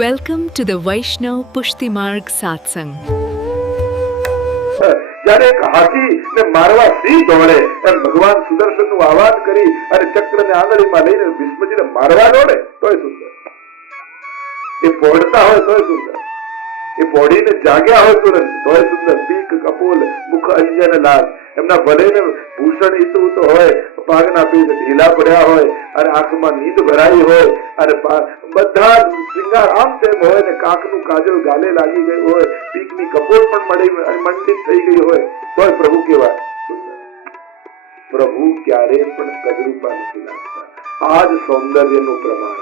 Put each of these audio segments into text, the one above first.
Welcome to the Vaishnav Pushti Marg Satsang. જ્યારે એક હાથી ને મારવા સિંહ દોડે એમ ભગવાન સુદર્શન નું આહવાન કરી અને ચક્ર ને આંગળીમાં લઈને ભીષ્મજીને મારવા દોડે તોય સુંદર, એ પોડતા હોય તોય સુંદર, એ પોડીને જાગ્યા હોય તુરંત તોય સુંદર. પીક કપોલ મુખ અંજન લાલ, એમના ભલે ને ભૂષણ ઈતું તો હોય, પાગના પીઠ ઢીલા પડ્યા હોય અને આંખમાં નીંદ ભરાઈ હોય અને બધા શ્રૃંગાર આમ તેમ હોય ને કાકનું કાજળ ગાલે લાગી ગયું હોય, પીકની કપોળ પણ મંડિત થઈ ગઈ હોય તોય પ્રભુ કેવા સુંદર. પ્રભુ ક્યારે પણ કદરૂપા નથી લાગતા. આ જ સૌંદર્યનું પ્રમાણ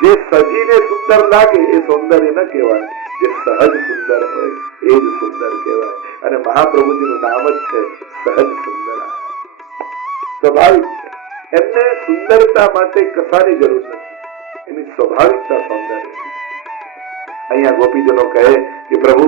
છે. જે સજીને સુંદર લાગે એ સૌંદર્ય ન કહેવાય, જે સહજ સુંદર હોય એ જ સુંદર કહેવાય. અને મહાપ્રભુજીનું નામ જ છે સહજ સુંદર. સ્વાભાવિક છે, એમને સુંદરતા માટે કશાની જરૂર નથી, એની સ્વાભાવિકતા સૌંદર્ય. અહીંયા ગોપીજનો કહે કે પ્રભુ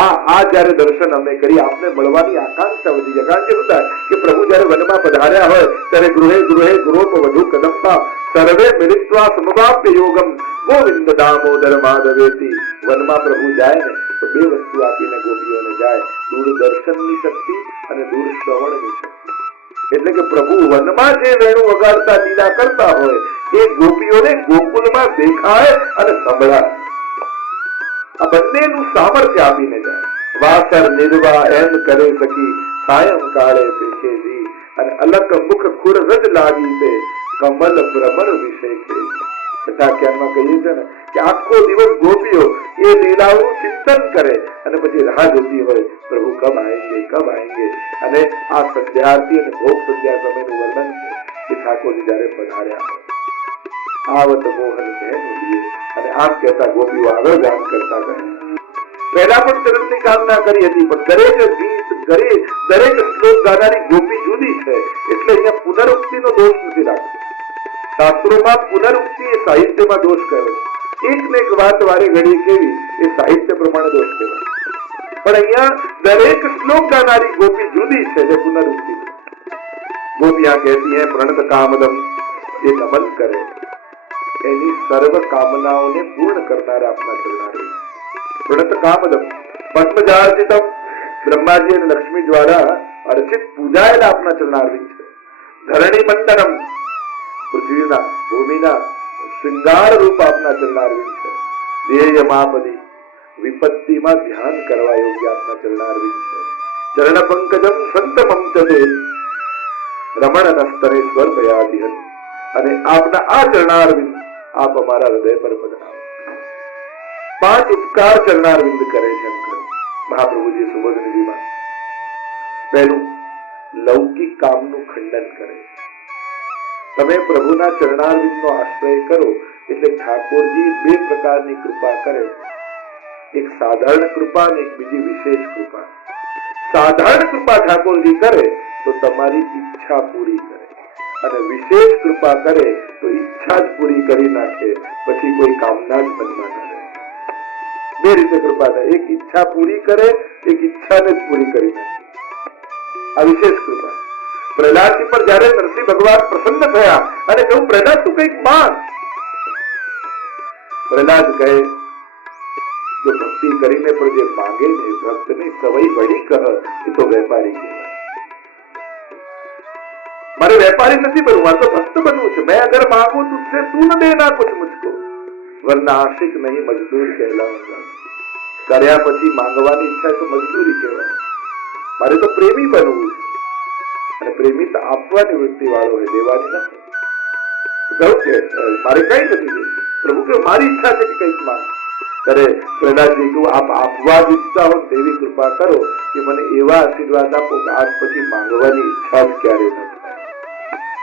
આ જયારે દર્શન અમે કરી આપને મળવાની આકાંક્ષા વધી જાય. કારણ કે શું થાય કે પ્રભુ જયારે વનમાં પધાર્યા હોય ત્યારે ગૃહે ગૃહે ગૃહોપ વધુ કદંબા સર્વે મિલિત્વા સમવાપ્ય યોગમ ગોવિંદ દામોદર માધવેતી. વનમાં પ્રભુ જાય ને તો બે વસ્તુ આપીને ગોપીઓને જાય, દૂરદર્શનની શક્તિ અને દૂર શ્રવણની શક્તિ. એટલે કે પ્રભુ વનમાં જે વેણુ વગાડતા લીલા કરતા હોય એ ગોપીઓને ગોકુલમાં દેખાય અને સંભળાય. આ બંનેનું સામર્થ્ય આપીને જાય. વાસર નિર્વા એમ કરે સખી સાયં કાળે પેખેજી, અને અલક મુખ ખુર રજ લાગી તે કમલ ભ્રમર વિશે છે. કટાખ્યાનમાં કહીએ છે ને કે આખો દિવસ ગોપીઓ એ લીલાઓનું ચિંતન કરે અને પછી રાહ જોતી હોય પ્રભુ કબ આएंगे કબ આएंगे. અને આ સંધ્યારતી અને ભોગ સંધ્યા સમયનું વર્ણન છે કે ઠાકોરજી જયારે પધાર્યા હોય આવત મોહન બહેન લીએ, અને આમ કહેતા ગોપીઓ આગળ ગાન કરતા ગયા. પહેલા પણ ચરણની કામના કરી હતી, પણ દરેક ગીત દરેક શ્લોક ગાનારી ગોપી જુદી છે એટલે અહીંયા પુનરુક્તિનો દોષ નથી લાગતો. શાસ્ત્રોમાં પુનરુક્તિ એ સાહિત્યમાં દોષ કહેવાય. એક ને એક વાત વારે ઘડી કેવી એ સાહિત્ય પ્રમાણે દોષ કહેવાય. પણ અહીંયા દરેક શ્લોક ગાનારી ગોપી જુદી છે જે પુનરુક્તિ. ગોપિયા કહેતી હૈ પ્રણત કામદમ, જે નમન કરે એની સર્વ કામનાઓને પૂર્ણ કરનારા આપના ચરણારે. પ્રણત કામદમ પદ્મજાર્ચિતમ, બ્રહ્માજી અને લક્ષ્મી દ્વારા અર્ચિત પૂજાયેલા આપના ચરણારવિંદ છે. ધરણી મંડનમ, પૃથ્વીના ભૂમિના શૃંગાર રૂપ આપના ચરણારવિંદ છે. ધ્યેય માપદી, વિપત્તિમાં ધ્યાન કરવા યોગ્ય આપના ચરણારવિંદ છે. ચરણ પંકજમ સંતમમ ચદે રમણ નસ્તરે સ્વર્પયાદિહન, અને આપના આ ચરણારવિંદ આપ અમારા હૃદય પર પધરાવો. 5 ઉપકાર ચરણારવિંદ કરે છે. મહાપ્રભુજી સુબોધનજીમાં પહેલું લૌકિક કામનું ખંડન કરે. તમે પ્રભુના ચરણારવિંદનો આશ્રય કરો એટલે ઠાકોરજી 2 પ્રકારની કૃપા કરે, એક સાધારણ કૃપા અને એક બીજી વિશેષ કૃપા. સાધારણ કૃપા ઠાકોરજી કરે તો તમારી ઈચ્છા પૂરી કરે, અને વિશેષ કૃપા કરે તો ઈચ્છા જ પૂરી કરી નાખે, પછી કોઈ કામના જ મનમાં ન રહે. 2 રીતે કૃપા થાય, એક ઈચ્છા પૂરી કરે, એક ઈચ્છાને જ પૂરી કરી નાખે. આ વિશેષ કૃપા. પ્રહલાદજી પર જયારે નરસિંહ ભગવાન પ્રસન્ન થયા અને કહ્યું પ્રહલાદ તું કઈક માંગ. પ્રહલાદ કહે જો ભક્તિ કરીને પણ જે માંગે ને ભક્તની સવઈ વળી કહ એ તો વેપારી કહેવાય. મારે વેપારી નથી બનવું, મારે તો ભક્ત બનવું છે. મેં અગર માંગુ તુझसे तू न देना कुछ मुझको, वरना आशिक नहीं मजदूर कहलाऊंगा. કર્યા પછી માંગવાની ઈચ્છા તો મજદૂરી કહેવાય. મારે તો પ્રેમી બનવું છે, અને પ્રેમી તો આપવાની વૃત્તિ વાળો હોય, દેવાની નથી. કહ્યું કે મારે કઈ નથી દેવું. પ્રભુ કે મારી ઈચ્છા છે કે કઈક માંગ. ત્યારે પ્રહલાદજી કહ્યું આપ આપવા જ ઈચ્છા હો તેવી કૃપા કરો કે મને એવા આશીર્વાદ આપો કે આજ પછી માંગવાની ઈચ્છા જ ક્યારે ન થાય,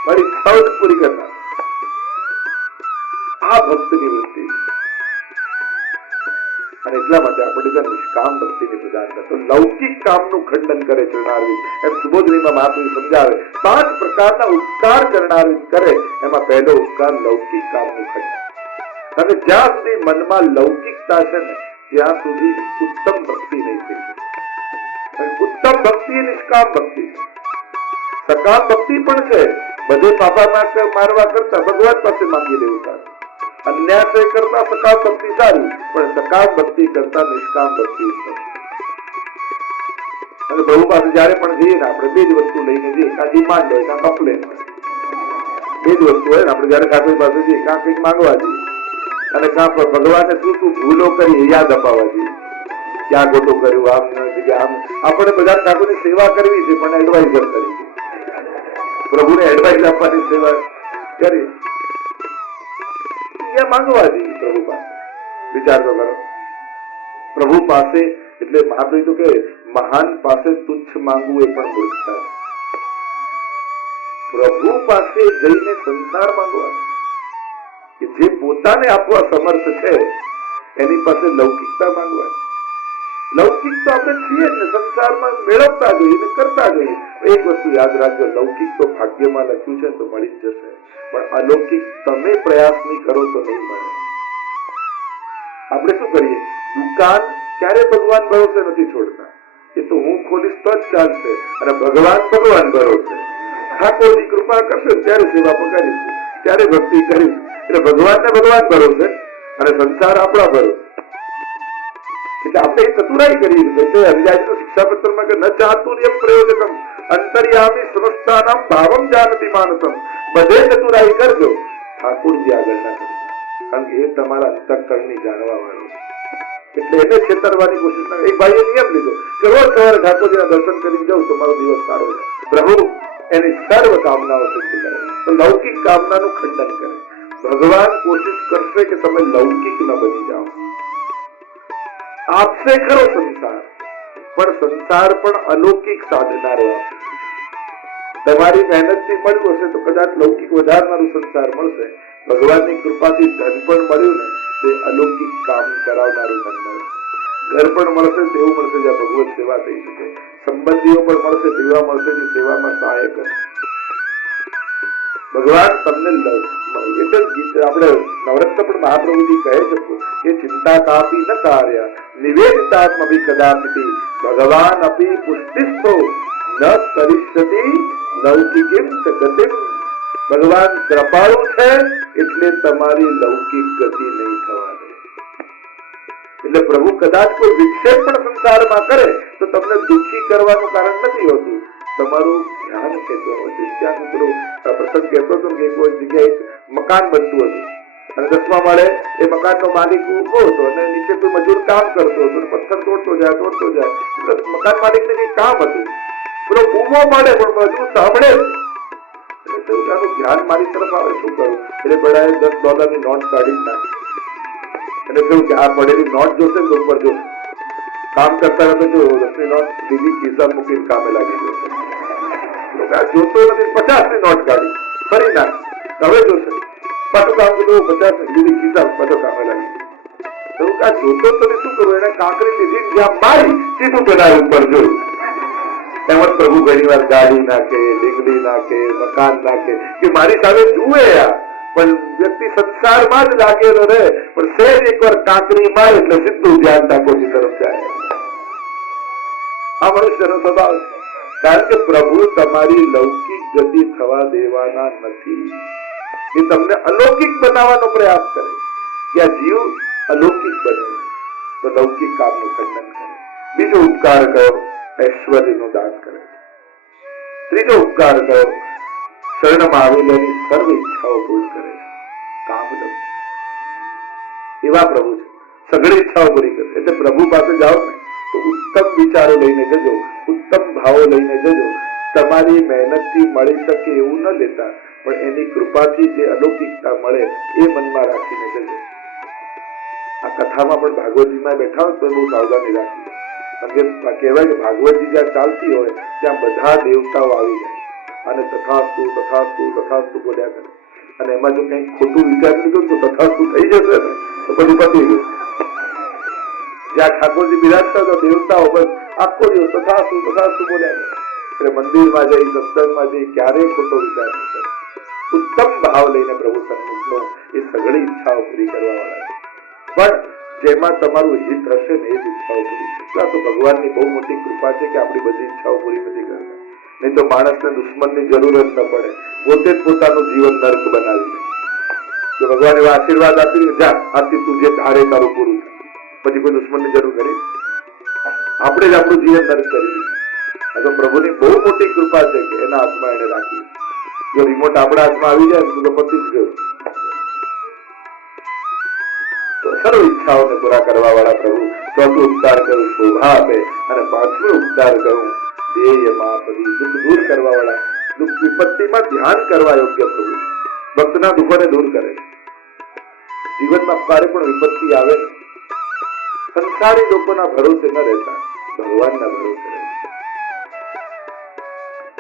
મારી ઈચ્છાઓ જ પૂરી કરતા. આ ભક્તની વૃત્તિ છે. અને એટલા માટે આપણે ત્યાં નિષ્કામ ભક્તિની પ્રધાનતા. તો લૌકિક કામનું ખંડન કરે ચરણારવિંદ. એમ સુબોધનીમાં મહાપ્રભુ સમજાવે 5 પ્રકારના ઉપકાર ચરણારવિંદ કરે, એમાં પહેલો ઉપકાર લૌકિક કામનું ખંડન. અને જ્યાં સુધી મનમાં લૌકિકતા છે ને ત્યાં સુધી ઉત્તમ ભક્તિ નહીં થઈ શકે. ઉત્તમ ભક્તિ એ નિષ્કામ ભક્તિ છે. સકામ ભક્તિ પણ છે, બધે પાપા મારવા કરતા ભગવાન પાસે માંગી લેવું સારું. અન્યાય કરતા સકામ ભક્તિ સારી, પણ સકામ ભક્તિ કરતા નિષ્કામ ભક્તિ ઉત્તમ. અને પ્રભુ પાસે જયારે પણ જઈએ ને આપણે બે જ વસ્તુ લઈને જઈએ, કાં ડિમાન્ડ હોય કાં કમ્પ્લેન હોય. બે જ વસ્તુ હોય ને આપણે જયારે ઠાકોર પાસે જઈએ, કાં કંઈક માંગવા જઈએ અને કાં ભગવાનને શું શું ભૂલો કરી એ યાદ અપાવવા જઈએ. ક્યાં ખોટું કર્યું, આમ જગ્યા આમ. આપણે બધા ઠાકોરની સેવા કરવી છે પણ એડવાઇઝર કરી છે. પ્રભુને એડવાઇસ આપવાની સેવા કરી ત્યાં માંગવા જઈએ પ્રભુ પાસે. વિચાર તો કરો, પ્રભુ પાસે એટલે મહાત્મા તો કે મહાન પાસે તુચ્છ માંગવું એ પણ મૂર્ખતા છે. પ્રભુ પાસે જઈને સંસાર માંગવા, કે જે પોતાને આપવા સમર્થ છે એની પાસે લૌકિકતા માંગવા. લૌકિક તો આપણે છીએ ને, સંસારમાં મેળવતા જોઈએ ને કરતા જોઈએ. એક વસ્તુ યાદ રાખજો, લૌકિક તો ભાગ્યમાં લખ્યું છે તો મળી જ જશે, પણ અલૌકિક તમે પ્રયાસ નહીં કરો તો નહીં મળે. આપણે શું કરીએ, દુકાન ક્યારે ભગવાન ભરોસે નથી છોડતા. એ તો હું ખોલીશ તો જ ચાલશે, અને ભગવાન ભરોસે. ઠાકોરજી કૃપા કરશે ત્યારે સેવા પકડીશું, ત્યારે ભક્તિ કરીશું. એટલે ભગવાનને ભગવાન ભરોસે અને સંસાર આપણા ભરોસે. એટલે આપણે એ ચતુરાઈ કરી હરિરાજનો શિક્ષાપત્રમાં કે ન ચાતુર્યમ પ્રયોજકમ અંતર્યામી સમસ્તાનામ ભાવમ જાનતી માનસમ. બધે ચતુરાઈ કરજો, ઠાકોરજી આગળ ના કરજો, કારણ કે એ તમારા અંતઃકરણની જાણવા વાળો. એટલે એને છેતરવાની કોશિશ ના. એક ભાઈએ નિયમ લીધો કે રોજ સવારે ઠાકોરજીના દર્શન કરી જાઉં તો મારો દિવસ સારો જાય. પ્રભુ એની સર્વ કામનાઓ સિદ્ધ કરે, તો લૌકિક કામનાનું ખંડન કરે. ભગવાન કોશિશ કરશે કે તમે લૌકિક ન બની જાઓ. આપશે ખરો સંસાર, પણ સંસાર પણ અલૌકિક સાધનારો આપશે. તમારી મહેનતથી મળ્યું હશે તો કદાચ લૌકિક વધારનારું સંસાર મળશે. ભગવાનની કૃપાથી ધન પણ મળ્યું ને તે અલૌકિક કામ કરાવનારું ધન મળશે. ઘર પણ મળશે તેવું મળશે જ્યાં ભગવત સેવા થઈ શકે. સંબંધીઓ પણ મળશે તેવા મળશે જે સેવામાં સહાય કરે. ભગવાન તમને આપણે નવરત્ન પણ મહાપ્રભુજી કહે છે કે ચિંતા કાપી ન કાર્ય નિવેદિતાત્મ ભી કદાપિ ભગવાન અપી પુષ્ટિસ્તો ન કરિષ્યતિ લૌકિકિમ ગતિમ. ભગવાન કૃપાળુ છે એટલે તમારી લૌકિક ગતિ નહીં થવા દે. એટલે પ્રભુ કદાચ કોઈ વિક્ષેપ પણ સંસારમાં કરે તો તમને દુઃખી કરવાનું કારણ નથી હોતું, તમારું ધ્યાન ખેંચવાનું હોય છે. ત્યાં મિત્રો પ્રસંગ કહેતો હતો કે કોઈ જગ્યાએ મકાન બનતું હતું અને 10મા માળે એ મકાનનો માલિક ઉભો હતો અને નીચે કોઈ મજૂર કામ કરતો હતો, પથ્થર તોડતો જાય. મકાન માલિકને કઈ કામ હતું, પેલો બૂમો પાડે પણ મજૂર સાંભળે. ધ્યાન મારી તરફ આવે, શું કરું? એટલે પેલા $10ની નોટ કાઢી નાખી અને કહ્યું કે આ પડેલી નોટ જોશે ને ઉપર જોશે. કામ કરતા હતા જો 10ની નોટ બીજી ખિસ્સા મૂકીને કામે લાગી જશે. જોતો નથી, 50ની નોટ કાઢી ફરી નાખી, હવે જોશે પાછું કામ કર્યું 50 બીજી ખિસ્સા પાછો કામે લાગી. જોતો નથી, શું કરવું? એને કાંકરી લીધી જ્યાં મારી સીધું પેલા ઉપર જોયું. એમ જ પ્રભુ ઘણી વાર ગાડી નાખે, ડીંગલી નાખે, મકાન નાખે કે મારી સામે જુએ. પણ વ્યક્તિ સંસારમાં જ લાગેલો રહે, પણ સહેજ એકવાર કાંકરી મારે એટલે સીધું ધ્યાન ઠાકોરજી તરફ જાય. આ મનુષ્યનો સ્વભાવ છે. કારણ કે પ્રભુ તમારી લૌકિક ગતિ થવા દેવાના નથી. એ તમને અલૌકિક બનાવવાનો પ્રયાસ કરે કે આ જીવ અલૌકિક બને તો લૌકિક કામનું ખંડન કરે. બીજો ઉપકાર કયો? ઐશ્વર્યનું દાન કરે. ત્રીજો ઉપકાર કયો? શરણમાં આવેલાની સર્વ ઈચ્છાઓ પૂરી કરે. કામદમ એવા પ્રભુ છે, સઘળી ઈચ્છાઓ પૂરી કરે. એટલે પ્રભુ પાસે જાઓ ને તો ઉત્તમ વિચારો લઈને જજો, ઉત્તમ ભાવો લઈને જજો. તમારી મહેનતથી મળી શકે એવું ન લેતા, પણ એની કૃપાથી જે અલૌકિકતા મળે એ મનમાં રાખીને જજો. આ કથામાં પણ ભાગવતજીમાં બેઠા હોય તો બહુ સાવધાની રાખી. કહેવાય કે ભાગવતજી જ્યાં ચાલતી હોય ત્યાં બધા દેવતાઓ આવી જાય અને તથાસ્તુ તથાસ્તુ તથાસ્તુ બોલ્યા કરે. અને એમાં જો કઈ ખોટું વિચારી લીધું તો તથાસ્તુ થઈ જશે ને તો બધું પતી ગયું. જ્યાં ઠાકોરજી બિરાજતા તો દેવતાઓ બસ આખો દિવસ તથાસ્તુ તથાસ્તુ બોલ્યા કરે. એટલે મંદિરમાં જઈ, સત્સંગમાં જઈ ક્યારેય ખોટો વિચાર નહીં કરે. ઉત્તમ ભાવ લઈને પ્રભુ સન્મુખનો એ સઘળી ઈચ્છાઓ પૂરી કરવા વાળા છે. પણ જેમાં તમારું હિત હશે ને એ જ ઈચ્છાઓ પૂરી. તો ભગવાનની બહુ મોટી કૃપા છે કે આપણી બધી ઈચ્છાઓ પૂરી નથી કરતા. નહીં તો માણસને દુશ્મનની જરૂર જ ન પડે, પોતે જ પોતાનું જીવન નર્ક બનાવી દે. જો ભગવાન એવા આશીર્વાદ આપી જા આથી તું જે ધારે તારું પૂરું થાય, પછી કોઈ દુશ્મનની જરૂર કરી આપણે જ આપણું જીવન નરક કરી દીધું. આ તો પ્રભુની બહુ મોટી કૃપા છે કે એના હાથમાં એને રાખી. જો રિમોટ આપણા હાથમાં આવી જાય તો પતી જ ગયું. તો સર્વ ઈચ્છાઓને પૂરા કરવા વાળા પ્રભુ ચોથું ઉપકાર કરું શોભા આપે, અને પાંચમું ઉપકાર કરું ધ્યેય માપદી દુઃખ દૂર કરવા વાળા, દુઃખ વિપત્તિમાં ધ્યાન કરવા યોગ્ય પ્રભુ ભક્તના દુઃખોને દૂર કરે. જીવનમાં ક્યારે પણ વિપત્તિ આવે સંસારી લોકોના ભરોસે ન રહેતા ભગવાનના ભરોસે રહે.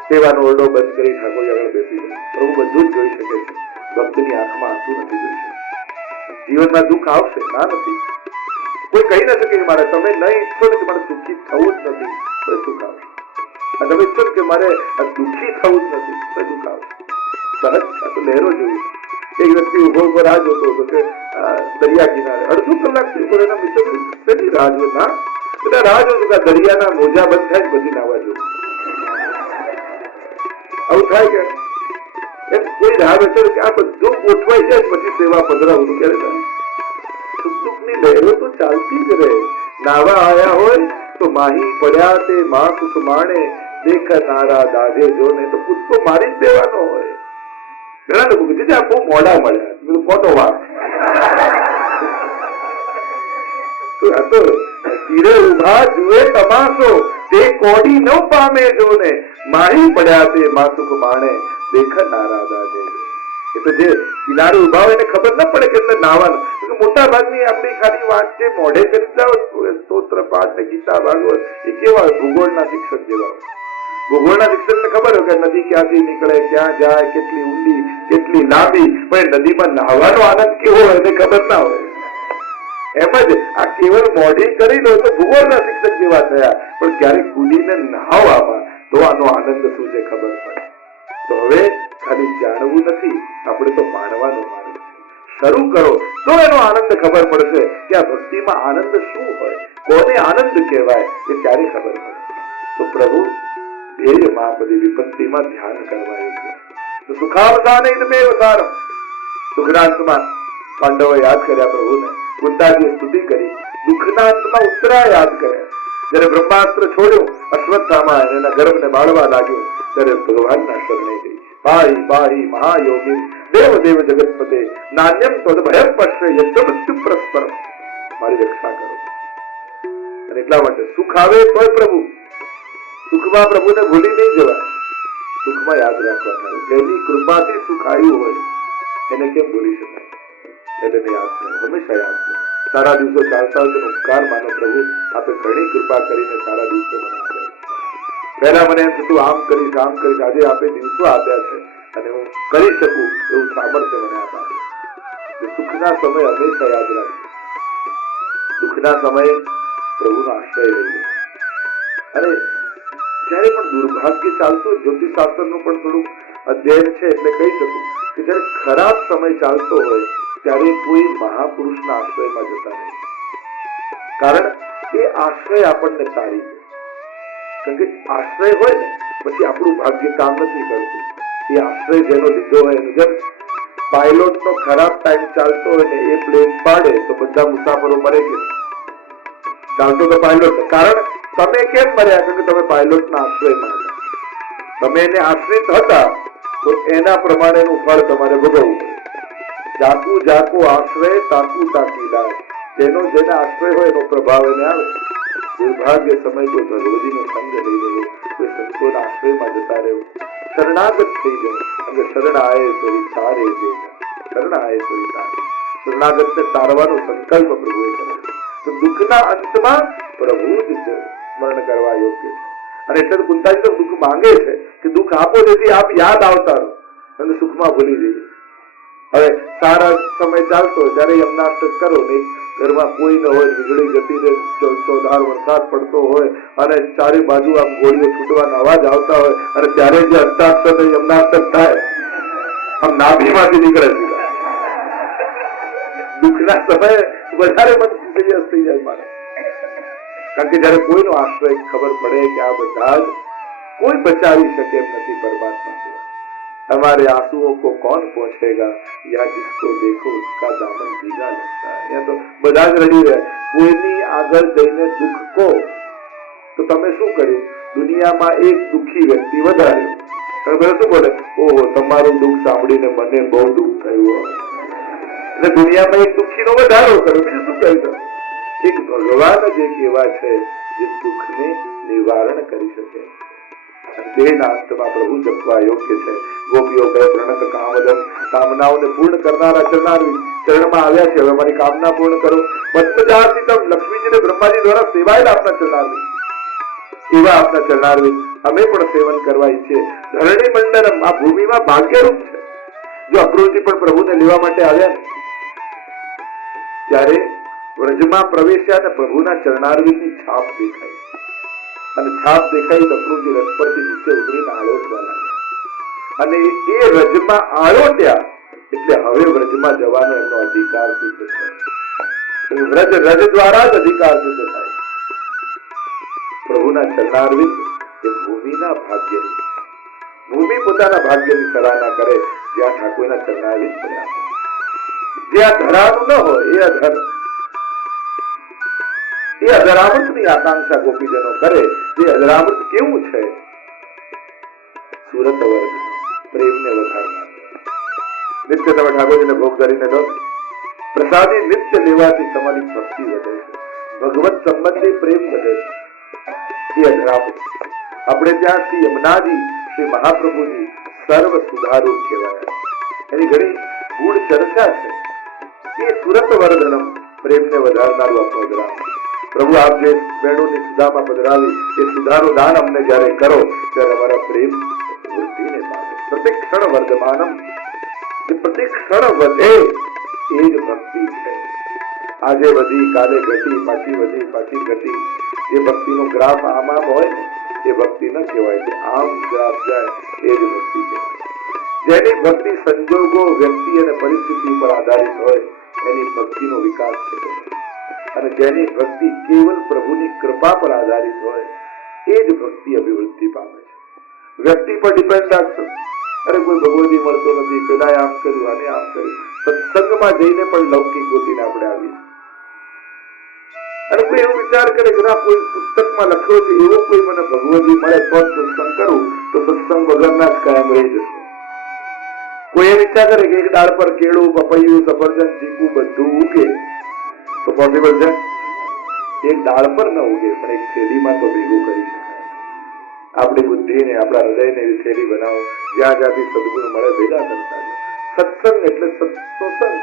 સેવાનો ઓરડો બંધ કરી ઠાકોર આગળ બેસી જાય. પ્રભુ બધું જ જોઈ શકે છે, ભક્તની આંખમાં આંસુ નથી જોઈ શકતા. જીવનમાં દુઃખ આવશે, ના નથી, કોઈ કહી ન શકે મારે તમે નહીં ઈચ્છો ને કે મારે સુખી થવું જ નથી તો સુખ આવશે, અને તમે ઈચ્છો કે મારે દુઃખી થવું જ નથી તો દુઃખ આવશે. સહજ તો લહેરો જોઈ. એક વ્યક્તિ ઉભો ઉભો રાહ જોતો હતો કે દરિયા કિનારે અડધો કલાક સુધી એના મિત્ર રાહ જો ના બધા રાહ જોતું કે દરિયાના મોજા બંધ થાય પછી નાવા જોયું. આવું થાય કે એમ કોઈ રાહ બેઠો કે આ બધું ગોઠવાઈ જાય પછી સેવા પધરાવું ક્યારે થાય. સુખ દુઃખની લહેરો તો ચાલતી જ રહે. નાવા આયા હોય તો માહી પડ્યા તે માં સુખ માણે, દેખ નારા દાઢે જોને તો કૂદકો મારી જ દેવાનો હોય. ઘણા લોકો કીધું આ બહુ મોડા મળ્યા, ખોટો વાત. તીરે ઉભા જુએ તમાશો, તે કોડી ન પામે જોને, માહી પડ્યા તે માં સુખ માણે, દેખ નારા દાઢે. એ તો જે કિનારે ઉભા હોય એને ખબર ન પડે કે નાવાનું. મોટા ભાગની આપણી ખાલી વાત છે મોઢે કરી જાઓ સ્તોત્ર પાઠ ને ગીતા ભાગવત એ કેવા હોય ભૂગોળના શિક્ષક જેવા. ભૂગોળના શિક્ષકને ખબર હોય કે નદી ક્યાંથી નીકળે, ક્યાં જાય, કેટલી ઊંડી, કેટલી લાંબી, પણ નદીમાં નાહવાનો આનંદ કેવો હોય એને ખબર ના હોય. એમ જ આ કેવળ મોઢી કરી લો તો ભૂગોળના શિક્ષક જેવા થયા, પણ ક્યારેક કૂદીને નાહવામાં તો આનો આનંદ શું છે ખબર પડે. તો હવે ખાલી જાણવું નથી, આપણે તો માણવાનું માનવું. શરૂ કરો તો એનો આનંદ ખબર પડશે કે આ ભક્તિમાં આનંદ શું હોય, કોને આનંદ કહેવાય એ ત્યારે ખબર પડે. તો પ્રભુ ધ્યેય માપદી વિપત્તિમાં ધ્યાન કરવા યોગ્ય. તો સુખાવસાને ઇદમેવ સારમ. સુખનાંતમાં પાંડવો યાદ કર્યા પ્રભુને, કુંતાજીએ સ્તુતિ કરી. દુઃખના અંતમાં ઉત્તરા યાદ કર્યા. જયારે બ્રહ્માસ્ત્ર છોડ્યું, અશ્વત્થામા એના ગર્ભને બાળવા લાગ્યું, ત્યારે ભગવાનના શરણે ગઈ. પાહી પાહી મહાયોગી દેવ દેવ જગતપતે, નાન્યમ તદ ભયમ પશ્ય યજ્ઞ મૃત્યુ પરસ્પરમ. મારી રક્ષા કરો. અને એટલા માટે સુખ આવે તોય પ્રભુ, સુખમાં પ્રભુને ભૂલી નહીં જવાય, સુખમાં યાદ રાખવા થાય. જેની કૃપાથી સુખ આવ્યું હોય એને કેમ ભૂલી શકાય? એટલે યાદ કરો, હંમેશા યાદ કરો. સારા દિવસો ચાલતા હોય તો ઉપકાર માનો પ્રભુ આપે ઘણી કૃપા કરીને સારા દિવસો મને આપ્યા. પહેલા મને એમ થતું આમ કરીશ આમ કરીશ, આજે આપે દિવસો આપ્યા છે અને હું કરી શકું એવું સામર્થ્ય મને આપ્યું. સુખના સમય હંમેશા યાદ રાખજો. દુઃખના સમયે પ્રભુનો આશ્રય લઈએ. અને જયારે પણ દુર્ભાગ્ય ચાલતું, જ્યોતિષશાસ્ત્રનું પણ થોડું અધ્યયન છે એટલે કહી શકું કે જયારે ખરાબ સમય ચાલતો હોય ત્યારે કોઈ મહાપુરુષના આશ્રયમાં જતા રહે. કારણ એ આશ્રય આપણને તારી દે. કારણ કે આશ્રય હોય ને પછી આપણું ભાગ્ય કામ નથી કરતું. એ આશ્રય જેનો લીધો હોય એનું, જેમ પાયલોટ નો ખરાબ ટાઈમ ચાલતો હોય ને એ પ્લેન પાડે તો બધા મુસાફરો મરે કે ચાલતો તો પાયલોટ. કારણ તમે કેમ મર્યા? કારણ કે તમે પાયલોટના આશ્રયમાં હતા, તમે એને આશ્રિત હતા તો એના પ્રમાણેનું ફળ તમારે ભોગવવું પડે. જાકુ જાકુ આશ્રય તાકુ તાકી લાય. જેનો જેને આશ્રય હોય એનો પ્રભાવ એને આવે. દુર્ભાગ્ય સમય કોઈ ભગવતીનો સંગ લઈ લેવો, કોઈ સંતોના આશ્રયમાં જતા રહેવું, શરણાગત થઈ જવું. અને શરણ આયે સોરી તારે દેજા, શરણ આયે સોરી તારે. શરણાગતને તારવાનો સંકલ્પ પ્રભુએ કર્યો. તો દુઃખના અંતમાં પ્રભુ જ સ્મરણ કરવા યોગ્ય છે. અને એટલે કુંતાજી તો દુઃખ માંગે છે કે દુઃખ આપો જેથી આપ યાદ આવતા રહો અને સુખમાં ભૂલી જઈએ. હવે સારા સમય ચાલતો હોય ત્યારે યમનાષ્ટક કરો ને ઘરમાં કોઈ ન હોય, વીજળી જતી રહે, ચોધાર વરસાદ પડતો હોય અને ચારે બાજુ આમ ગોળીઓ છૂટવાના અવાજ આવતા હોય અને ત્યારે જે હસ્તાક્ષર યમનાષ્ટક થાય આમ નાભીમાંથી નીકળે છે. દુઃખના સમયે વધારે મન સિરિયસ થઈ જાય માણસ. કારણ કે જયારે કોઈનો આશ્રય ખબર પડે કે આ બધા જ કોઈ બચાવી શકે એમ નથી પરમાત્મા સિવાય. हमारे आंसुओं को कौन पहुंचेगा, या जिसको देखो उसका दामन भीगा लगता है। यहाँ तो બધા જ રડી રહ્યા, કોઈની આગળ જઈને દુઃખ કહો તો તમે શું કર્યું, દુનિયામાં એક દુઃખી વ્યક્તિ વધાર્યો, અને બધા શું બોલે, ઓહો તમારું દુઃખ સાંભળીને મને બહુ દુઃખ થયું, એટલે દુનિયામાં એક દુઃખીનો વધારો કર્યો, બીજું શું કહ્યું? એક ભગવાન જ એક એવા છે જે દુઃખને નિવારણ કરી શકે, દેહના અંતમાં પ્રભુ જપવા યોગ્ય છે। ગોપીઓ કહે પ્રણત કામદમ, કામનાઓને પૂર્ણ કરનારા ચરણારવિંદ ચરણમાં આવ્યા છે, હવે મારી કામના પૂર્ણ કરો। પદ્મજાતિતમ, લક્ષ્મીજીને બ્રહ્માજી દ્વારા સેવાયેલા આપના ચરણારવિંદ, એવા આપના ચરણારવિંદ અમે પણ સેવન કરવા ઈચ્છીએ। ધરણી મંડળમ, આ ભૂમિમાં ભાગ્યરૂપ છે। જો અક્રૂરજી પણ પ્રભુને લેવા માટે આવ્યા ને ત્યારે વ્રજમાં પ્રવેશ્યા અને પ્રભુના ચરણારવિંદની છાપ દેખાઈ, અને છાપ દેખાઈ અક્રૂરજી રથ પરથી નીચે ઉતરીને આળોટવા લાગ્યા, અને એ રજમાં આળોટ્યા એટલે હવે વ્રજમાં જવાનો એમનો અધિકાર સિદ્ધ થયો। વ્રજ રજ દ્વારા જ અધિકાર સિદ્ધ થાય। પ્રભુના ચરણારવિંદ એ ભૂમિના ભાગ્યની, ભૂમિ પોતાના ભાગ્યની સરાહના કરે જ્યાં ઠાકોરના ચરણારવિંદ બન્યા છે। જ્યાં ધરાનું ન હોય એ અધરામૃતની આકાંક્ષા ગોપીજનો કરે। જે અધરામૃત કેવું છે? સુરત વર્ગ પ્રેમને વધારનાર। નિત્ય તમે ઠાકોરજીને ભોગ ધરીને દો, પ્રસાદી નિત્ય લેવાથી તમારી ભક્તિ વધે છે, ભગવત સંબંધી પ્રેમ વધે છે। એ અધરામૃત આપણે ત્યાં શ્રી યમુનાજી, શ્રી મહાપ્રભુજી સર્વ સુધારૂપ કહેવાયા, એની ઘણી ગૂઢ ચર્ચા છે। એ સુરત વર્ધનમ, પ્રેમને વધારનારું આપણો અધરામૃત। પ્રભુ આપ જે વેણુની સુધામાં પધરાવી એ સુધાનું દાન અમને જયારે કરો ત્યારે અમારા પ્રેમ વૃદ્ધિને પામે। પ્રત્યેક ક્ષણ વર્ધમાનમ, જે પ્રત્યેક ક્ષણ વધે એ જ ભક્તિ છે। આજે વધી કાલે ઘટી, પાછી વધી પાછી ઘટી, જે ભક્તિનો ગ્રાફ આમ હોય ને એ ભક્તિ ન કહેવાય, કે આમ ગ્રાફ જાય એ જ ભક્તિ કહેવાય। જેની ભક્તિ સંજોગો, વ્યક્તિ અને પરિસ્થિતિ ઉપર આધારિત હોય એની ભક્તિનો વિકાસ થયો, અને જેની ભક્તિ કેવલ પ્રભુની કૃપા પર આધારિત હોય એ જ ભક્તિ અભિવૃદ્ધિ પામે છે। વ્યક્તિ પર ડિપેન્ડ રાખશો, અરે કોઈ ભગવતી મળતો નથી, પેલા આમ કર્યું આને આમ કર્યું, સત્સંગમાં જઈને પણ લૌકિક ગોતીને આપણે આવીએ। અને કોઈ એવો વિચાર કરે કે ના કોઈ પુસ્તકમાં લખ્યો છે એવો કોઈ મને ભગવતી મળે તો જ સત્સંગ કરું, તો સત્સંગ વગરના જ કાયમ રહી જશે। કોઈ એ વિચાર કરે કે એક ડાળ પર કેળું, પપૈયું, સફરજન, ચીકુ બધું ઉગે તો પોસિબલ છે? એક ડાળ પર ન ઉગે પણ એક થેલીમાં તો ભેગું કરી શકાય। આપણી બુદ્ધિને, આપણા હૃદયને એવી થેલી બનાવો જ્યાં જ્યાંથી સદગુણ મળે ભેગા કરતા જાઓ। સત્સંગ એટલે સત્સંગ,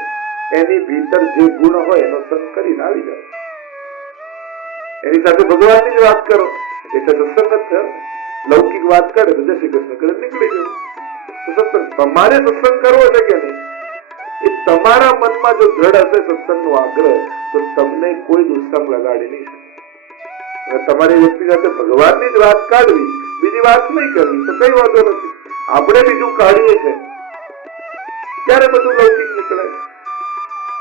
એની ભીતર જે ગુણ હોય એનો સંગ કરીને આવી જાય, એની સાથે ભગવાનની જ વાત કરો એટલે સત્સંગ જ થયો। લૌકિક વાત કરે તો જય શ્રી કૃષ્ણ કરે નીકળી ગયો। સત્સંગ તમારે સત્સંગ કરવો છે કે નહીં, એ તમારા મનમાં જો દ્રઢ હશે સત્સંગનો આગ્રહ તો તમને કોઈ દુસ્સંગ લગાડી નહીં શકે। તમારી વ્યક્તિ સાથે ભગવાનની જ વાત કાઢવી, બીજી વાત નહીં કરવી તો કઈ વાંધો નથી। આપણે બીજું કાઢીએ છીએ ત્યારે બધું લૌકિક નીકળે।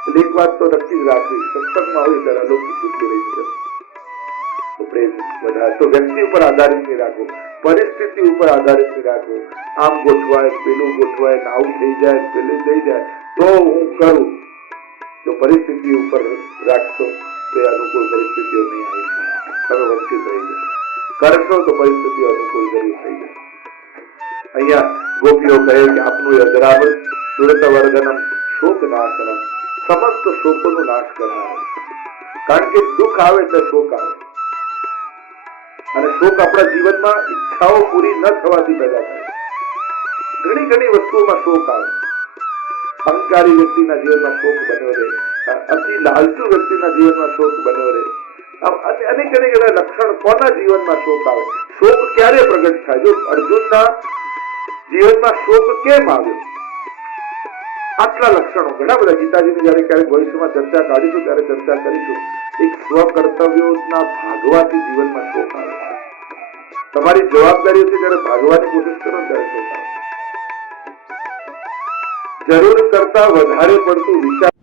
એટલે એક વાત તો નક્કી જ રાખવી, સત્સંગમાં હોય ત્યારે લૌકિક બુદ્ધિ રહી શકે। પ્રેમ વધારે તો વ્યક્તિ ઉપર આધારિત નહીં રાખવો, પરિસ્થિતિ ઉપર આધારિત નહીં રાખવો। આમ ગોઠવાય, પેલું ગોઠવાય, આવું થઈ જાય, પેલું થઈ જાય તો હું કરું, જો પરિસ્થિતિ ઉપર રાખશો તો અનુકૂળ પરિસ્થિતિઓ નહીં આવી, તમે વંચિત રહી જશો। કરશો તો પરિસ્થિતિઓ અનુકૂળ જરૂર થઈ જશે। અહીંયા ગોપીઓ કહે કે આપનું અધરામૃત સુરત વર્ધનમ શોક નાશનમ, સમસ્ત શોકોનો નાશ કરનાર। કારણ કે દુઃખ આવે એટલે શોક આવે, અને શોક આપણા જીવનમાં ઈચ્છાઓ પૂરી ન થવાથી પેદા થાય। ઘણી ઘણી વસ્તુઓમાં શોક આવે। અહંકારી વ્યક્તિના જીવનમાં શોક બન્યો રહે, અતિ લાલચુ વ્યક્તિના જીવનમાં શોક બન્યો રહે। અનેક અનેક એવા લક્ષણ કોના જીવનમાં શોક આવે? શોક ક્યારે પ્રગટ થાય? જો અર્જુનના જીવનમાં શોક કેમ આવ્યો? આટલા લક્ષણો ઘણા બધા ગીતાજીની જયારે ક્યારેક ભવિષ્યમાં ચર્ચા કાઢીશું ત્યારે ચર્ચા કરીશું। એક સ્વકર્તવ્યોના ભાગવાથી જીવનમાં શોક આવે, તમારી જવાબદારીઓથી જયારે ભાગવાની કોશિશ કરો ત્યારે શોક આવે। જરૂર કરતા વધારે પડતું વિચાર